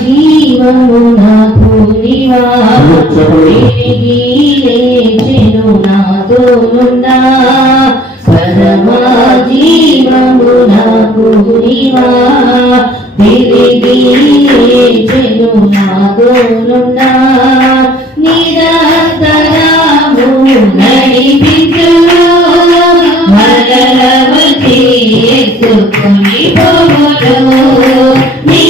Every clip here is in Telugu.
జీవము నాకు నివాను నాతోనున్నా పరమా జీవము నాకు నివా తిరిగి చెను నాతోనున్నా నిరా దుఃఖుని పోగులు నీ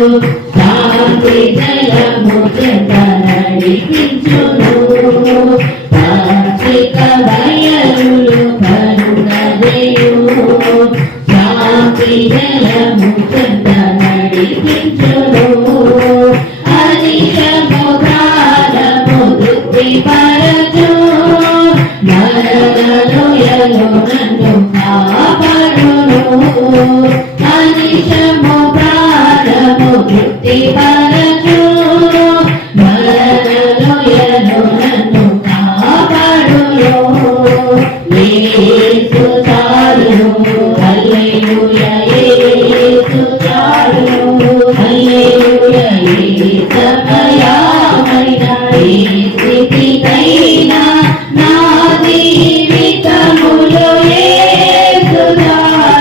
శాంతి జయము చెంత నడిపించును పాక్షిక బయలులు కరుణదేయు శాంతి జయము చెంత నడిపించును పరచు మరణను యను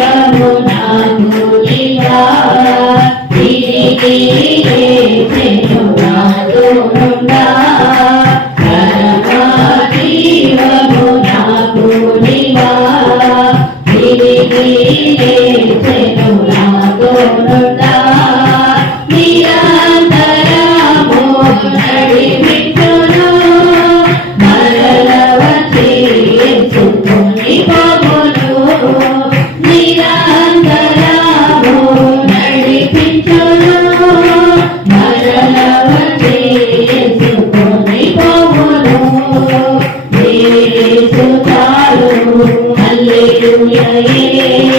Amen. दुनिया